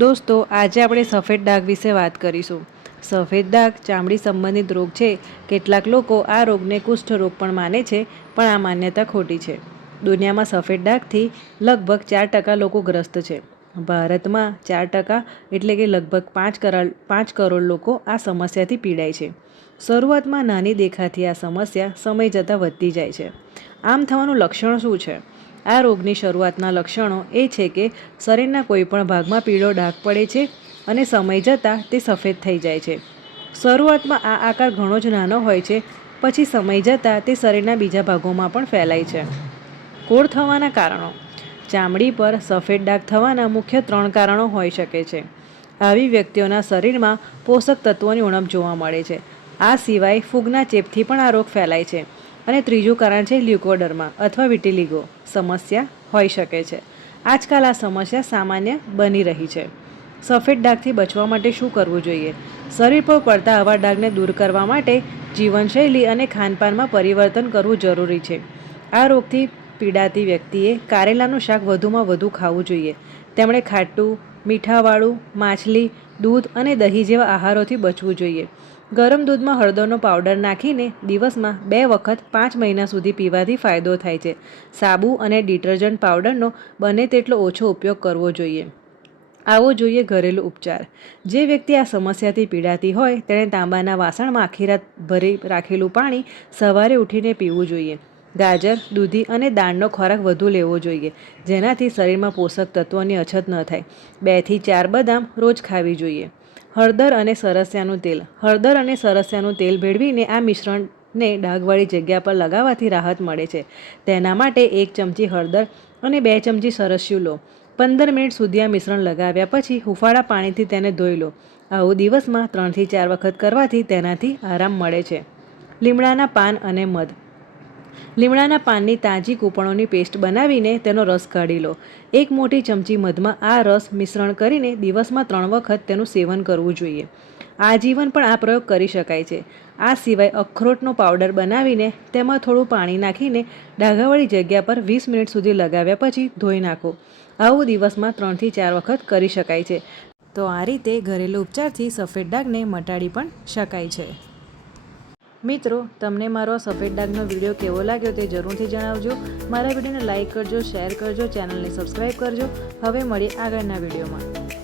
દોસ્તો, આજે આપણે સફેદ ડાઘ વિશે વાત કરીશું. સફેદ ડાઘ ચામડી સંબંધિત રોગ છે. કેટલાક લોકો આ રોગને કુષ્ઠ રોગ પણ માને છે, પણ આ માન્યતા ખોટી છે. દુનિયામાં સફેદ ડાઘથી લગભગ 4% લોકો ગ્રસ્ત છે. ભારતમાં 4% એટલે કે લગભગ 5 કરોડ લોકો આ સમસ્યાથી પીડાય છે. શરૂઆતમાં નાની દેખાતી આ સમસ્યા સમય જતાં વધતી જાય છે. આમ થવાનું લક્ષણ શું છે? આ રોગની શરૂઆતના લક્ષણો એ છે કે શરીરના કોઈપણ ભાગમાં પીળો ડાઘ પડે છે અને સમય જતાં તે સફેદ થઈ જાય છે. શરૂઆતમાં આ આકાર ઘણો જ નાનો હોય છે, પછી સમય જતાં તે શરીરના બીજા ભાગોમાં પણ ફેલાય છે. કોળ થવાના કારણો. ચામડી પર સફેદ ડાઘ થવાના મુખ્ય 3 કારણો હોઈ શકે છે. આવી વ્યક્તિઓના શરીરમાં પોષક તત્વોની ઉણપ જોવા મળે છે. આ સિવાય ફૂગના ચેપથી પણ આ રોગ ફેલાય છે. અને ત્રીજું કારણ છે લ્યુકોડર્મા અથવા વિટિલિગો સમસ્યા હોઈ શકે છે. આજકાલ આ સમસ્યા સામાન્ય બની રહી છે. સફેદ ડાઘથી બચવા માટે શું કરવું જોઈએ? શરીર પર પડતા આવા ડાઘને દૂર કરવા માટે જીવનશૈલી અને ખાનપાનમાં પરિવર્તન કરવું જરૂરી છે. આ રોગથી પીડાતી વ્યક્તિએ કારેલાનું શાક વધુમાં વધુ ખાવું જોઈએ. તેમણે ખાટું, મીઠાવાળું, માછલી, દૂધ અને દહીં જેવા આહારોથી બચવું જોઈએ. ગરમ દૂધમાં હળદરનો પાવડર નાખીને દિવસમાં 2 વખત 5 મહિના સુધી પીવાથી ફાયદો થાય છે. સાબુ અને ડિટર્જન્ટ પાવડરનો બને તેટલો ઓછો ઉપયોગ કરવો જોઈએ. આવો જોઈએ ઘરેલું ઉપચાર. જે વ્યક્તિ આ સમસ્યાથી પીડાતી હોય તેણે તાંબાના વાસણમાં આખી રાત ભરી રાખેલું પાણી સવારે ઉઠીને પીવું જોઈએ. ગાજર, દૂધી અને દાળનો ખોરાક વધુ લેવો જોઈએ, જેનાથી શરીરમાં પોષક તત્વોની અછત ન થાય. 2 થી 4 બદામ રોજ ખાવી જોઈએ. હળદર અને સરસિયાનું તેલ. હળદર અને સરસિયાનું તેલ ભેળવીને આ મિશ્રણને ડાઘવાળી જગ્યા પર લગાવવાથી રાહત મળે છે. તેના માટે 1 ચમચી હળદર અને 2 ચમચી સરસિયું લો. 15 મિનિટ સુધી આ મિશ્રણ લગાવ્યા પછી હુંફાળા પાણીથી તેને ધોઈ લો. આવું દિવસમાં 3 થી 4 વખત કરવાથી તેનાથી આરામ મળે છે. લીમડાના પાન અને મધ. લીમડાના પાનની તાજી કૂંપળોની પેસ્ટ બનાવીને તેનો રસ કાઢી લો. 1 મોટી ચમચી મધમાં આ રસ મિશ્રણ કરીને દિવસમાં 3 વખત તેનું સેવન કરવું જોઈએ. આજીવન પણ આ પ્રયોગ કરી શકાય છે. આ સિવાય અખરોટનો પાવડર બનાવીને તેમાં થોડું પાણી નાખીને ડાઘાવાળી જગ્યા પર 20 મિનિટ સુધી લગાવ્યા પછી ધોઈ નાખો. આવું દિવસમાં 3 થી 4 વખત કરી શકાય છે. તો આ રીતે ઘરેલું ઉપચારથી સફેદ ડાઘને મટાડી પણ શકાય છે. મિત્રો, તમને મારો આ સફેદ ડાઘનો વિડીયો કેવો લાગ્યો તે જરૂરથી જણાવજો. મારા વિડીયોને લાઇક કરજો, શેર કરજો, ચેનલને સબસ્ક્રાઈબ કરજો. હવે મળીએ આગળના વિડીયોમાં.